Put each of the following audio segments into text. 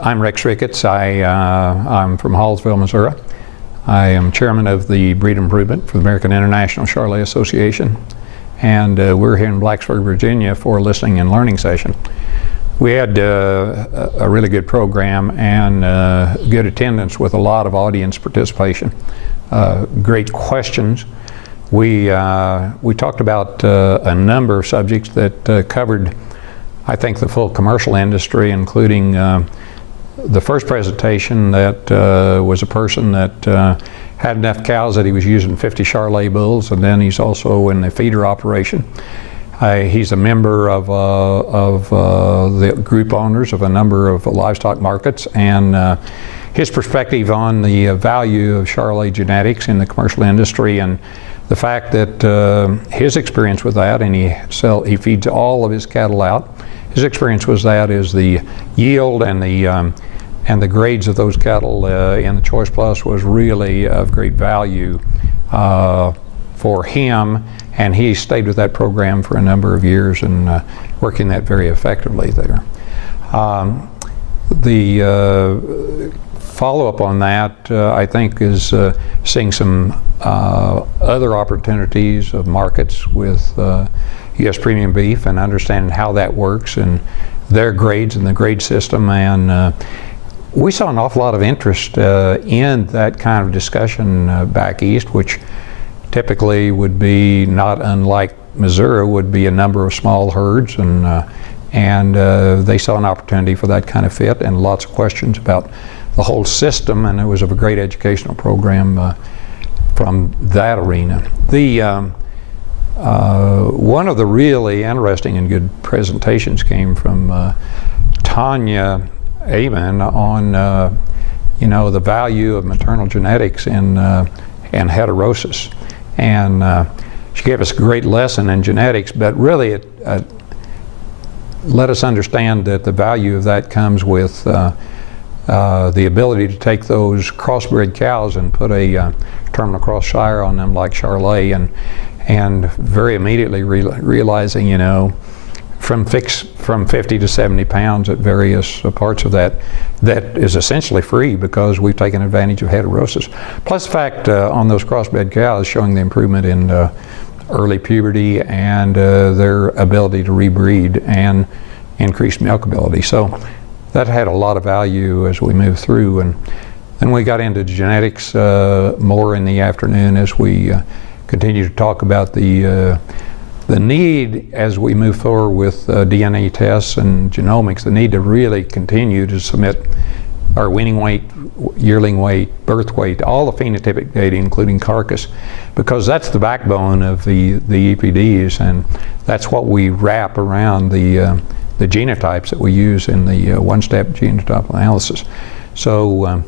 I'm Rex Ricketts. I'm from Hallsville, Missouri. I am chairman of the Breed Improvement for the American International Charolais Association, and we're here in Blacksburg, Virginia for a listening and learning session. We had a really good program and good attendance with a lot of audience participation. Great questions. We talked about a number of subjects that covered, I think, the full commercial industry, including the first presentation that was a person that had enough cows that he was using 50 Charolais bulls, and then he's also in the feeder operation. He's a member of the group owners of a number of livestock markets, and his perspective on the value of Charolais genetics in the commercial industry, and the fact that his experience with that, and he feeds all of his cattle out. His experience was that is the yield and the grades of those cattle in the Choice Plus was really of great value for him, and he stayed with that program for a number of years and working that very effectively there. The follow-up on that, I think, is seeing some other opportunities of markets with U.S. premium beef and understanding how that works and their grades and the grade system. And we saw an awful lot of interest in that kind of discussion back east, which typically would be, not unlike Missouri, would be a number of small herds, and they saw an opportunity for that kind of fit and lots of questions about the whole system, and it was a great educational program from that arena. One of the really interesting and good presentations came from Tanya Amon on the value of maternal genetics and heterosis, and she gave us a great lesson in genetics, but really it let us understand that the value of that comes with the ability to take those crossbred cows and put a terminal cross sire on them like Charolais, and very immediately realizing, from 50 to 70 pounds at various parts of that is essentially free because we've taken advantage of heterosis. Plus the fact on those crossbred cows showing the improvement in early puberty and their ability to rebreed and increased milkability. So that had a lot of value as we moved through, and then we got into genetics more in the afternoon as we continue to talk about the need as we move forward with DNA tests and genomics, the need to really continue to submit our weaning weight, yearling weight, birth weight, all the phenotypic data, including carcass, because that's the backbone of the EPDs, and that's what we wrap around the genotypes that we use in the one-step genotype analysis. So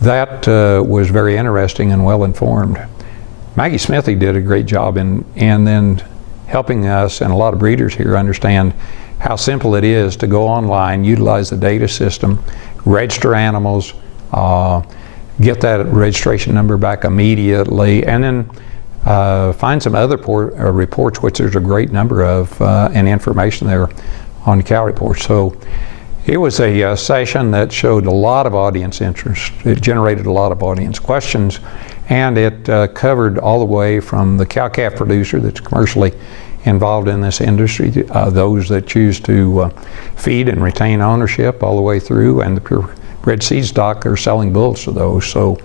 that was very interesting and well-informed. Maggie Smithy did a great job in then helping us and a lot of breeders here understand how simple it is to go online, utilize the data system, register animals, get that registration number back immediately, and then find some other reports, which there's a great number of, and information there on cow reports. So it was a session that showed a lot of audience interest. It generated a lot of audience questions, and it covered all the way from the cow-calf producer that's commercially involved in this industry, those that choose to feed and retain ownership all the way through, and the purebred seed stock are selling bulls to those. So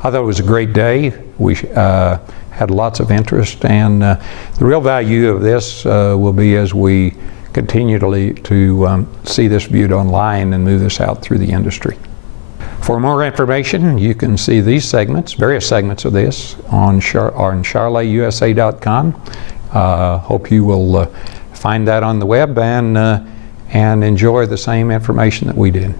I thought it was a great day. We had lots of interest, and the real value of this will be as we continue to see this viewed online and move this out through the industry. For more information, you can see these segments, various segments of this, on CharolaisUSA.com. Hope you will find that on the web and enjoy the same information that we did.